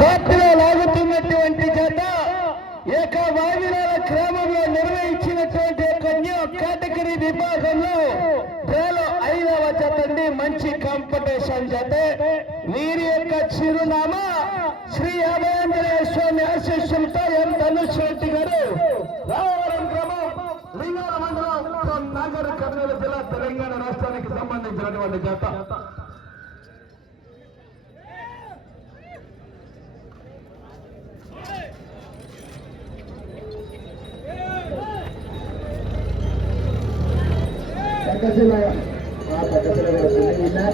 కోర్టులో లాగుతున్నటువంటి జత ఏకవావిరాల గ్రామంలో నిర్వహించినటువంటి కన్యా కేటగిరీ విభాగంలో డ్రాలో 5వ జత అండి. మంచి కాంపిటీషన్ జత. వీరి యొక్క చిరునామా శ్రీ అభయాంజనేయ స్వామి ఆశీస్సులతో ఎం ధనుష్ రెడ్డి గారు, రావవరం గ్రామం, లింగాల మండలం, నాగర్ కర్నూలు జిల్లా, తెలంగాణ రాష్ట్రానికి సంబంధించినటువంటి జత.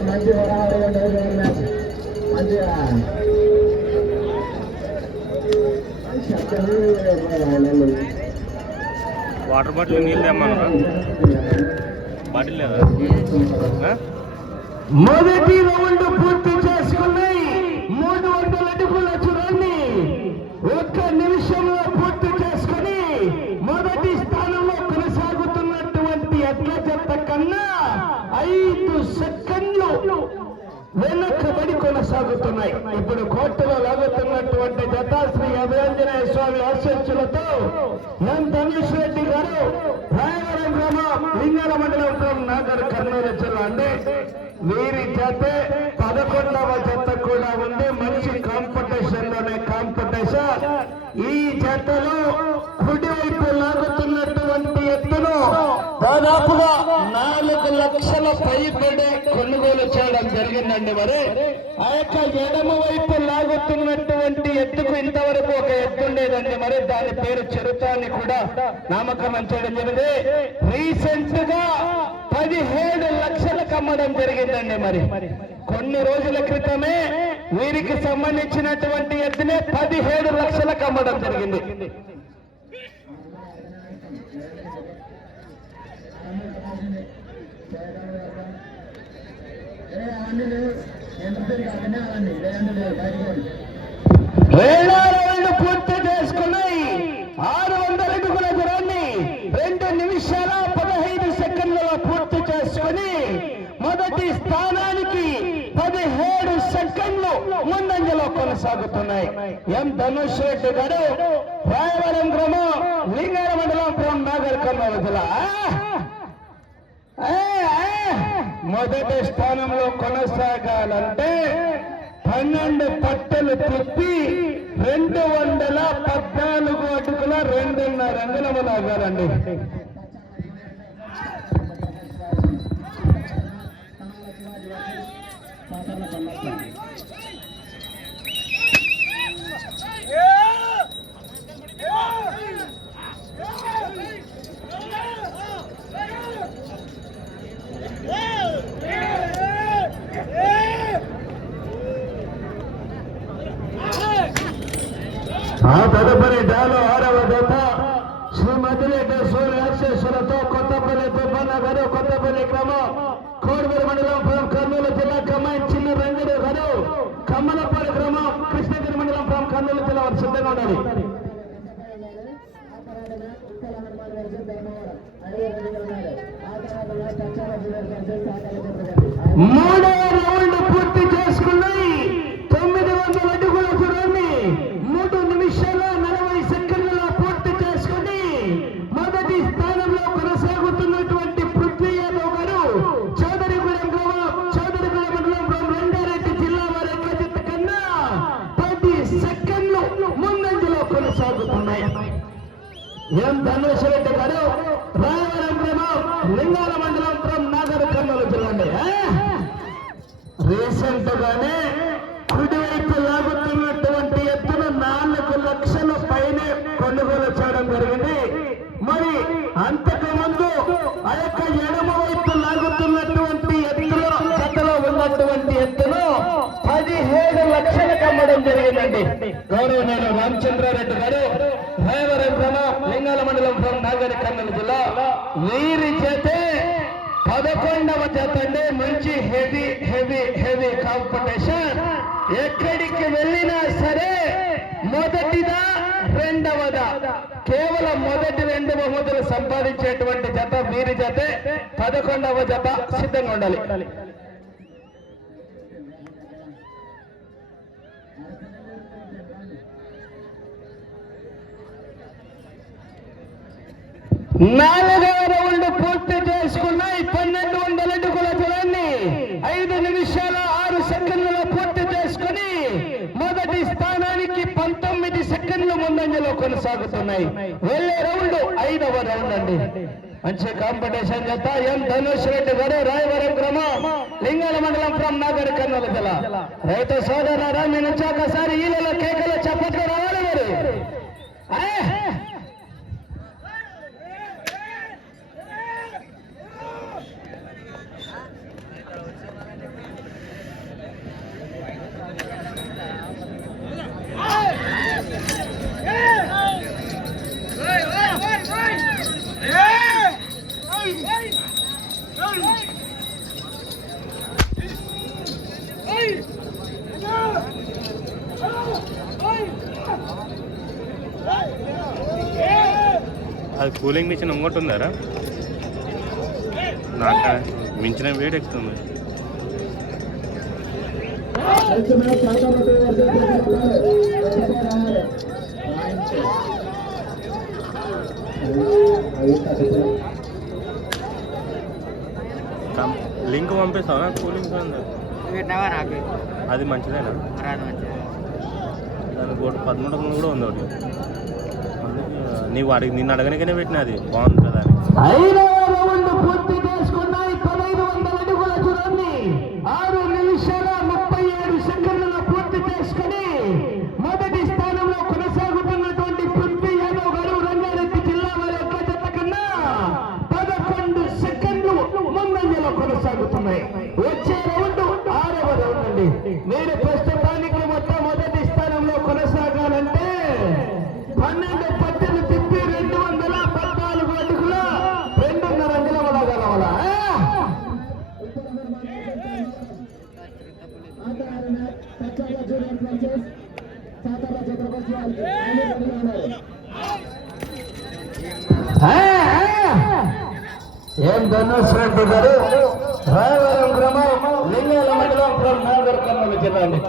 మంచి మంచిగా వాటర్ బాటిల్ నీళ్ళు తెమ్మన్నా బాటిల్ లేదా? మొదటి రౌండ్ పూర్తి చేసుకున్నాయి. 300 అడుగుల చూడండి 1 నిమిషంలో పూర్తి చేసుకుని మొదటి స్థానంలో కొనసాగుతున్నటువంటి ఎడ్ల జత కన్నా 5 సెకండ్లు వెనకబడి కొనసాగుతున్నాయి. ఇప్పుడు కోర్టులో లాగుతున్నటువంటి జత శ్రీ అభయాంజనేయ స్వామి ఆశీస్సులతో ఎం ధనుష్ రెడ్డి గారు, రాయవరం గ్రామం, లింగాల మండలం, నాగర్ కర్నూలు జిల్లా అండి. వీరి జత 11వ జత కూడా ఉంది. మంచి కాంపిటీషన్ లోనే కాంపిటీషన్. ఈ జతలో కుడివైపు లాగుతున్నటువంటి ఎత్తును దాదాపుగా 4 లక్షల పైబడి కొనుగోలు చేయడం జరిగిందండి. మరి ఆ యొక్క ఎడమ వైపు లాగుతున్నటువంటి ఎత్తుకు ఇంతవరకు ఒక ఎత్తు ఉండేదండి. మరి దాని పేరు చిరుత అని కూడా నామకరణం చేయడం జరిగింది. రీసెంట్ గా 17 లక్షలకు అమ్మడం జరిగిందండి. మరి కొన్ని రోజుల క్రితమే వీరికి సంబంధించినటువంటి ఎత్తునే 17 లక్షలకు అమ్మడం జరిగింది. వేళాలు పూర్తి చేసుకున్నాయి. 600 అడుగుల దూరాన్ని 2 నిమిషాల 15 సెకండ్లలో పూర్తి చేసుకుని మొదటి స్థానానికి 17 సెకండ్లు ముందంజలో కొనసాగుతున్నాయి. ఎం ధనుష్ రెడ్డి గారు, రాయవరం గ్రామం, లింగాల మండలం, నాగర్ కర్నూలు జిల్లా. మొదటి స్థానంలో కొనసాగాలంటే 12 పట్టలు తిప్పి 214 అడుగుల 2.5 అంగుళము లాగాలండి. ఆ తదుపరి డాలో 6వ జత శ్రీ మధురెడ్డి సూర్య ఆశీస్సులతో కొత్తపల్లి తిప్పన్న గారు, కొత్తపల్లి గ్రామం, కోడూరు మండలం, కర్నూలు జిల్లా, కమ్మాయి చిన్న రంగుడు గారు, కమ్మలపాడు గ్రామం, కృష్ణగిరి మండలం, కర్నూలు జిల్లా వారు సిద్ధంగా ఉండాలి. మూడవ రౌండ్ పూర్తి చేసుకున్నాయి. 900 అడుగుల దూరాన్ని 3 నిమిషాల 40 సెకండ్లలో పూర్తి చేసుకుని మొదటి స్థానంలో కొనసాగుతున్నటువంటి పృథ్వీ యాదవ్ గారు, చౌదరిగూడెం గ్రామం, చౌదరిగూడెం మండలం, రంగారెడ్డి జిల్లా వారి యొక్క జత కన్నా 10 సెకండ్లు ముందంజలో కొనసాగుతున్నాయి. ఎం ధనుష్ రెడ్డి గారు, రాయవరం గ్రామం, లింగాల మండలం, నాగర్ కర్నూలు జిల్లా అండి. రీసెంట్ గానే కుడివైపు లాగుతున్నటువంటి ఎత్తున 4 లక్షల పైనే కొనుగోలు చేయడం జరిగింది. మరి అంతకు ముందు ఆ యొక్క ఎడమ వైపు లాగుతున్నటువంటి ఎత్తులో జతలో ఉన్నటువంటి ఎత్తును 17 లక్షలకు అమ్మడం జరిగిందండి. గౌరవనీయులు రామచంద్రారెడ్డి గారు, రాయవరం గ్రామం, లింగాల మండలం, నాగర్ కర్నూలు జిల్లా. వీరి చేతే 11వ జత అండి. మంచి హెవీ కాంపిటీషన్. ఎక్కడికి వెళ్ళినా సరే మొదటిదా రెండవదా, కేవలం మొదటి 2 బహుమతులు సంపాదించేటువంటి జత వీరి జతే. 11వ జత సిద్ధంగా ఉండాలి. 4వ రౌండ్ పూర్తి చేసుకున్నాయి. 1200 అడుగుల దూరాన్ని 5 నిమిషాల 6 సెకండ్లలో పూర్తి చేసుకుని మొదటి స్థానానికి 19 సెకండ్లు ముందంజలో కొనసాగుతున్నాయి. వెళ్ళే రౌండ్ 5వ రౌండ్ అండి. మంచి కాంపిటీషన్ చేత ఎం ధనుష్ రెడ్డి గారు, రాయవరం గ్రామం, లింగాల మండలం ఫ్రమ్ నాగర్ కర్నూలు జిల్లా. రైతు సోదరులారా, మీ నుంచి ఒకసారి ఈలలో కేకలు చప్పట్లు రావాలి మరి. అది కూలింగ్ మిషన్ ఇంకోటి ఉందారా? నాకు మించిన వేడి ఎక్కుతుంది. లింక్ పంపిస్తావా? కూలింగ్ అది మంచిదేనా? దానికి ఒకటి 1300 కూడా ఉంది ఒకటి. నీవు అడిగి నిన్ను అడగనికనే పెట్టిన, అది బాగుంది కదా అని. 5వ రౌండ్ పూర్తి చేసుకున్నాయి. 1500 అడుగుల దూరాన్ని 6 నిమిషాల 37 సెకండ్లలో పూర్తి చేసుకుని మొదటి స్థానంలో కొనసాగుతున్నటువంటి పృథ్వీ యాదవ్ గారు రంగారెడ్డి జిల్లా వారి యొక్క జత కన్నా 11 సెకండ్లు ముందంజలో కొనసాగుతున్నాయి. వచ్చే రౌండ్ 6వ రౌండ్ అండి. మీరు ప్రస్తుతానికి మొదటి స్థానంలో కొనసాగాలంటే 12 పట్టెలు తిప్పి 214 అడుగుల 2.5 అంగుళం వదలగలవాలా? ఎం ధనుష్ రెడ్డి గారు, రాయవరం గ్రామం, లింగాల మండలం ఫ్రమ్ నాగర్ కర్నూలు జిల్లా అండి.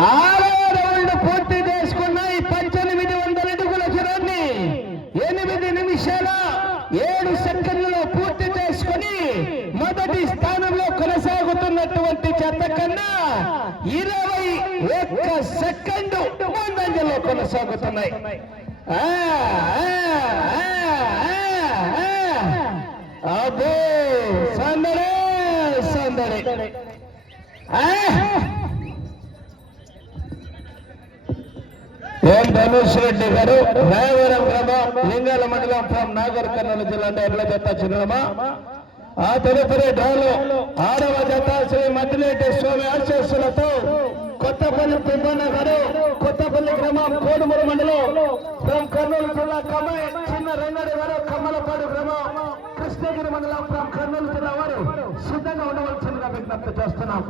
ఆరవ రౌండ్ పూర్తి చేసుకున్నాయి. 1800 అడుగుల దూరాన్ని 8 నిమిషాల 7 సెకండ్లలో పూర్తి చేసుకుని మొదటి స్థానంలో కొనసాగుతున్నటువంటి జత కన్నా 21 సెకండ్ ముందంజలో కొనసాగుతున్నాయి. అదే సందడే సందడే. ఎం ధనుష్ రెడ్డి గారు, రాయవరం గ్రామం, లింగాల మండలం ఫ్రమ్ నాగర్ కర్నూలు జిల్లా. ఎడ్ల జత చిరునమా. ఆ తదుపరి డాలు 6వ జత శ్రీ మద్దిలేటి స్వామి ఆశీస్సులతో కొత్తపల్లి తిమ్మన్న గారు, కొత్తపల్లి గ్రామం, కోడుమూరు మండలం ఫ్రమ్ కర్నూలు జిల్లా. కమ్మాయి చిన్న రంగడి గారు, కమ్మలపాడు గ్రామం, కృష్ణగిరి మండలం ఫ్రమ్ కర్నూలు జిల్లా వారు సిద్ధంగా ఉండవలసిందిగా విజ్ఞప్తి చేస్తున్నాం.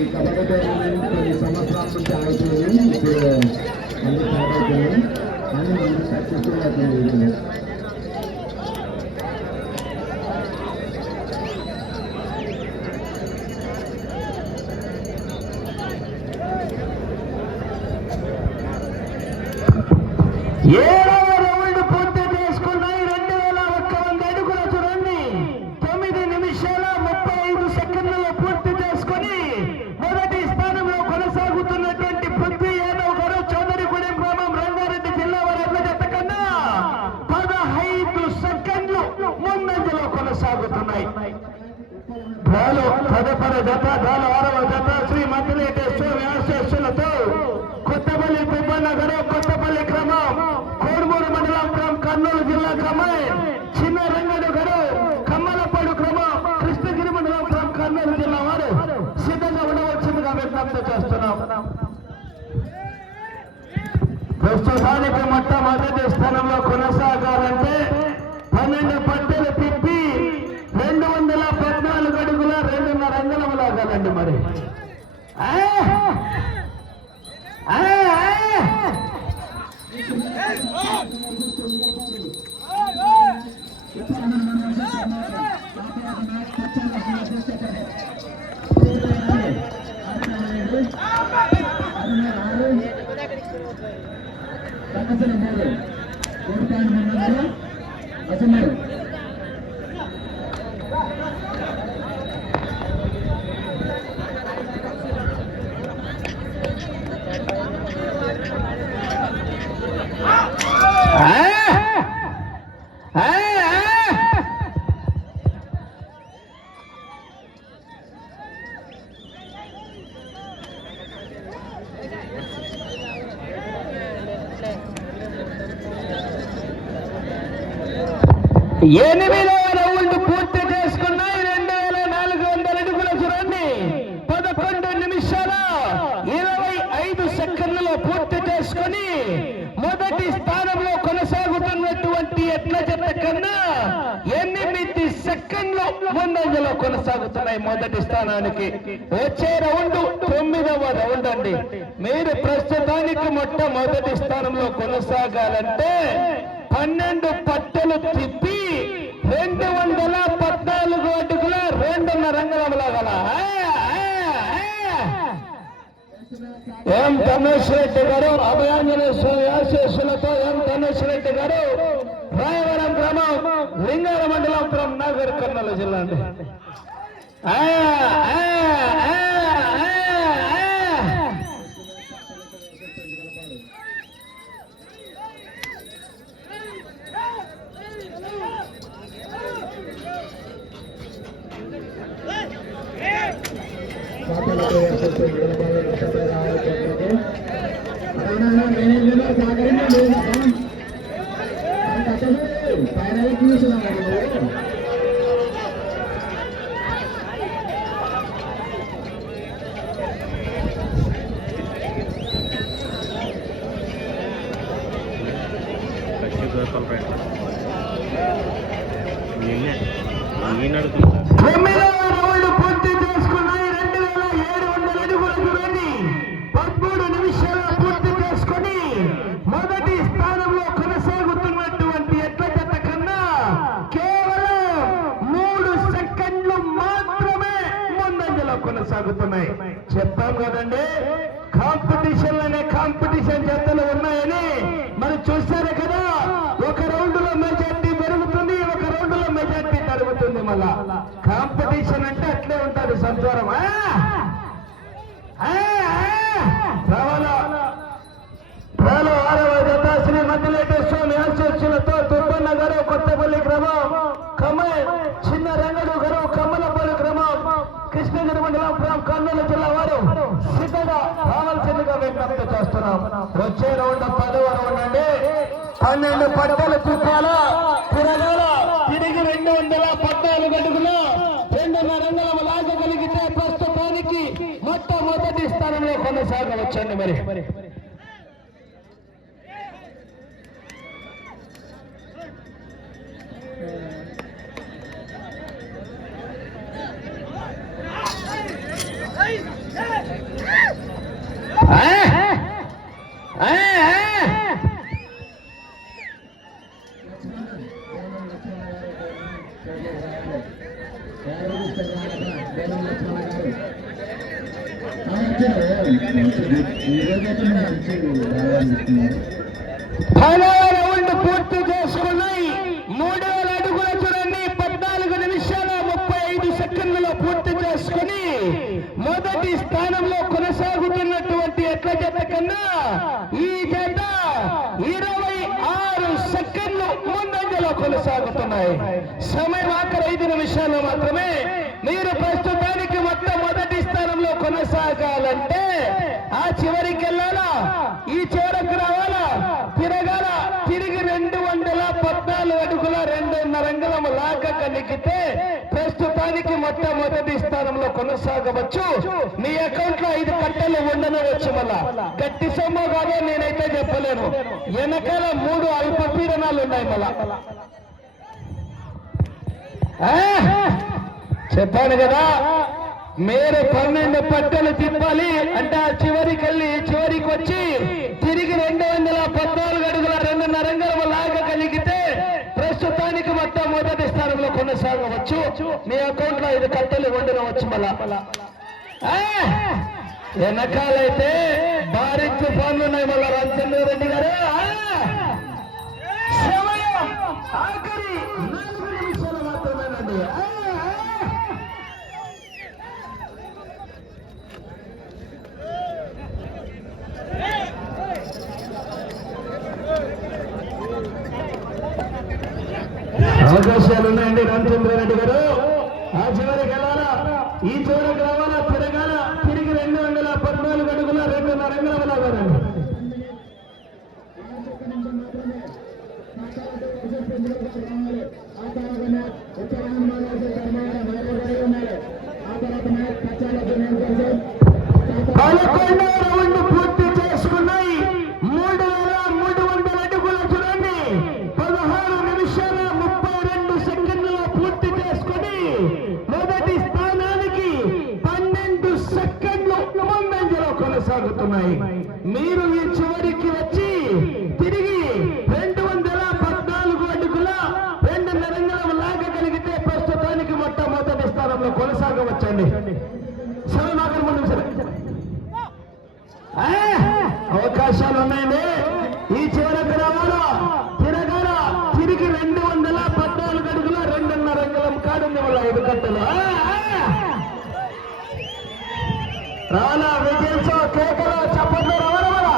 ఈ కబడ్డీ టోర్నమెంట్ కొన్ని సంవత్సరాల నుంచి ఆడుతుంది. ఇప్పుడు అన్ని స్టార్ట్ అవుతున్నాయి. అన్ని మంచి సక్సెస్ఫుల్ అవుతుంది. ఏడవ రౌండ్ పూర్తి చేసుకున్నాయి. 2100 అడుగుల దూరాన్ని 9 నిమిషాల 35 సెకండ్లలో పూర్తి చేసుకుని మొదటి స్థానంలో కొనసాగుతున్నటువంటి పృథ్వీ యాదవ్ గారు, చౌదరిగూడెం గ్రామం, రంగారెడ్డి జిల్లా వారి ఎడ్ల జత కన్నా 15 సెకండ్లు ముందంజలో కొనసాగుతున్నాయి. తదుపరి జత 6వ జత శ్రీ మద్దిలేటి స్వామి ఆశీస్సులతో కొత్త నగరం కొత్తపల్లి క్రమం కోడుమూరు మండలం క్రమం కర్నూలు జిల్లా క్రమం చిన్న రంగడు గారు కమ్మలపాడు క్రమం కృష్ణగిరి మండలం క్రమం కర్నూలు జిల్లా వారు సిద్ధంగా ఉండవలసిందిగా విజ్ఞప్తి చేస్తున్నాం. ప్రస్తుతానికి మొట్టమొదటి స్థానంలో కొనసాగాలంటే 12 పట్టెలు తిప్పి 214 అడుగుల 2.5 అంగుళం లాగాలండి. మరి ఎనిమిదవ రౌండ్ పూర్తి చేసుకున్నాయి. 2400 అడుగుల దూరాన్ని 11 నిమిషాల 25 సెకండ్లలో పూర్తి చేసుకుని మొదటి స్థానంలో కొనసాగుతున్నటువంటి ఎడ్ల జత కన్నా 8 సెకండ్లు ముందంజలో కొనసాగుతున్నాయి మొదటి స్థానానికి. వచ్చే రౌండ్ 9వ రౌండ్ అండి. మీరు ప్రస్తుతానికి మొట్టమొదటి స్థానంలో కొనసాగాలంటే 12 పట్టెలు తిప్పి 214 అడుగుల 2.5 అంగుళం లాగల ఎం ధనుష్ రెడ్డి గారు అభయాంజనేయ స్వామి ఆశీస్సులతో ఎం ధనుష్ రెడ్డి గారు రాయవరం గ్రామం లింగార మండలం ఫ్రం నాగర్ కర్నూలు జిల్లా అండి. కొనసాగుతున్నాయి. చెప్పాం కదండి, కాంపిటీషన్ జతలు ఉన్నాయని. మరి చూసారు కదా, ఒక రౌండ్ లో మెజార్టీ పెరుగుతుంది, ఒక రౌండ్ లో మెజార్టీ తరుగుతుంది. మళ్ళా కాంపిటీషన్ అంటే అట్లే ఉంటుంది సంతోరం. రాలో 6వ జత శ్రీ మద్దిలేటేశ్వర స్వామి ఆశీస్సులతో తుప్పన్న గారు కొత్తపల్లి గ్రామం కమల్ చిన్న రంగడు గారు కమ్మలపల్లి గ్రామం కృష్ణగిరి మండలం ఫ్రం కర్నూలు జిల్లా వారు సిద్ధంగా రావాల్సిందిగా విజ్ఞప్తి చేస్తున్నాం. వచ్చే రౌండ్ 10వ రౌండ్ అండి. 12 పట్టలు తిప్పాలా తిరగాల తిరిగి 214 అడుగులు 2.5 అంగుళం లాగగలిగితే ప్రస్తుతానికి మొట్టమొదటి స్థానంలో కొనసాగవచ్చండి. మరి రౌండ్ పూర్తి చేసుకున్నాయి. 3000 అడుగుల దూరాన్ని 14 నిమిషాల 35 సెకండ్లలో పూర్తి చేసుకుని మొదటి స్థానంలో కొనసాగుతున్నటువంటి ఎడ్ల జత కన్నా ఈ జత 26 సెకండ్లు ముందంజలో కొనసాగుతున్నాయి. సమయం ఆఖరి 5 నిమిషాలు మాత్రమే. మీరు ప్రస్తుతానికి మొట్టమొదటి స్థానంలో కొనసాగాలంటే ఆ చివరికి వెళ్ళాలా, ఈ చివరకు రంగులం లాగగలిగితే ప్రస్తుతానికి మొట్టమొదటి స్థానంలో కొనసాగవచ్చు. మీ అకౌంట్ లో 5 కట్టలు ఉండనవచ్చు. మళ్ళా గట్టి సొమ్ము కాదో నేనైతే చెప్పలేను. వెనకాల 3 అల్ప పీడనాలు ఉన్నాయి. మళ్ళా చెప్పాను కదా, మీరు 12 పట్టలు తిప్పాలి అంటే ఆ చివరికి వచ్చి తిరిగి 214 అడుగుల 2.5 రంగుల లాగగలిగితే ప్రస్తుతానికి మొట్టమొదటి స్థానంలో కొనసాగవచ్చు. మీ అకౌంట్ లో 5 కట్టలు ఉండవచ్చు. మళ్ళా వెనకాలైతే భారీ తుఫాన్లు ఉన్నాయి. మళ్ళా రామచంద్రారెడ్డి గారు సమయం ఆఖరి 4 నిమిషాలు మాత్రమేనండి. అవకాశాలు ఉన్నాయండి. రామచంద్రారెడ్డి గారు ఆ చివరికి వెళ్ళాలా, ఈ చివరికి రావాలా, తిరగాల, తిరిగి 214 అడుగుల 2.5 రంగుల లాగారండి. పదకొండవ రౌండ్ పూర్తి చేసుకున్నాయి. 3,300 అడుగుల చూడండి 16 నిమిషాల 32 సెకండ్లలో పూర్తి చేసుకుని మొదటి స్థానానికి 12 సెకండ్లు ముందంజలో కొనసాగుతున్నాయి. మీరు ఈ చివరికి వచ్చి తిరిగి 214 అడుగుల 2.5 రంగుల లాగగలిగితే ప్రస్తుతానికి మొట్టమొదటి స్థానంలో కొనసాగవచ్చండి. సరే నాగర్ ముందు సరే అవకాశాలు ఉన్నాయండి. ఈ చివరికి రావాలా, తిరగాల, తిరిగి 214 అడుగుల 2.5 రంగుల కాడుంది. వల్ల 5 కట్టలు రాలా, విజిల్స్, కేకలు, చప్పట్లు రావాలా.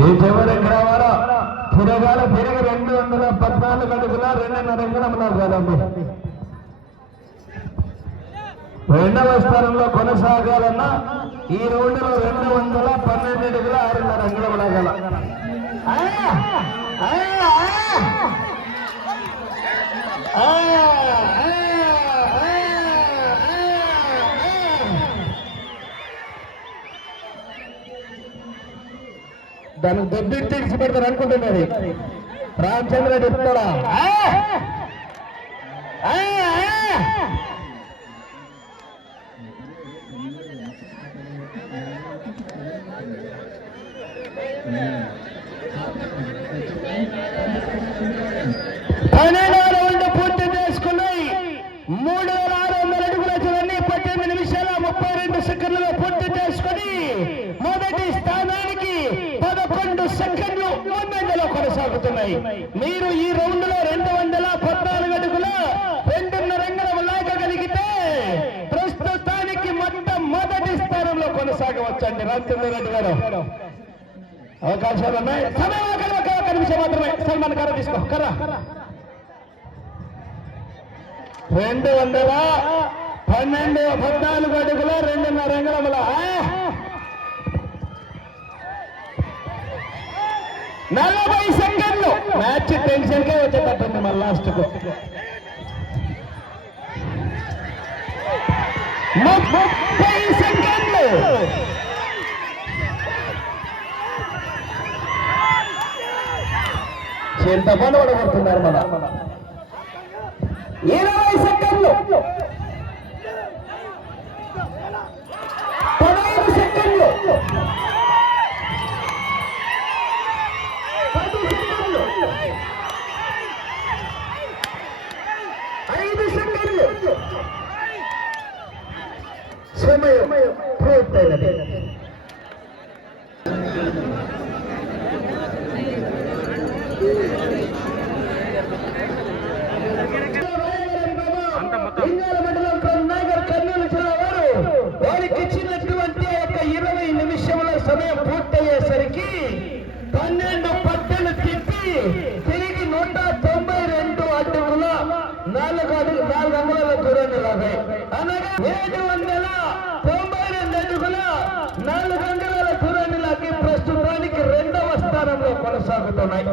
ఈ చివరికి రావాలా, తిరగాల, తిరిగి 214 అడుగుల 2.5 రంగుల కదండి. 2వ స్థానంలో కొనసాగాలన్నా ఈ రౌండ్లో 212 అడుగుల 6.5 రంగుల లాగాల. దానికి దెబ్బి తీసి పెడతారు అనుకుంటున్నది. రామచంద్ర చెప్తాడా పూర్తి చేసుకున్నాయి. 3,600 అడుగుల చూడండి 18 నిమిషాల 32 సెకండ్లలో పూర్తి చేసుకుని మొదటి స్థానానికి 11 సెకండ్లు ముందంజలో కొనసాగుతున్నాయి. మీరు ఈ రౌండ్ లో 214 అడుగుల 2.5 రంగుల లాగగలిగితే ప్రస్తుతానికి మొదటి స్థానంలో కొనసాగవచ్చండి. రామచంద్రారెడ్డి గారు అవకాశాలు ఉన్నాయి. సమయం 1 నిమిషం మాత్రమే. సల్మాన్ కర్ర తీసుకో, కర్ర 214 అడుగుల 2.5 రంగుల 40 సెకండ్లు. మ్యాచ్ టెన్షన్ కే వచ్చేటట్టుంది. మళ్ళీ లాస్ట్ కు 30 సెకండ్లు. చింతపండు పడబడుతున్నారు. మన 20 సెకండ్లు, 15 సెకండ్లు, 10 సెకండ్లు, 5 సెకండ్లు. సమయం పూర్తయినది. మండలం కర్నూలు జిల్లా వారికి ఇచ్చినటువంటి అనగా 792 అడుగుల 4 అంగుళాల దూరాన్ని లాగి ప్రస్తుతానికి 2వ స్థానంలో కొనసాగుతున్నాయి.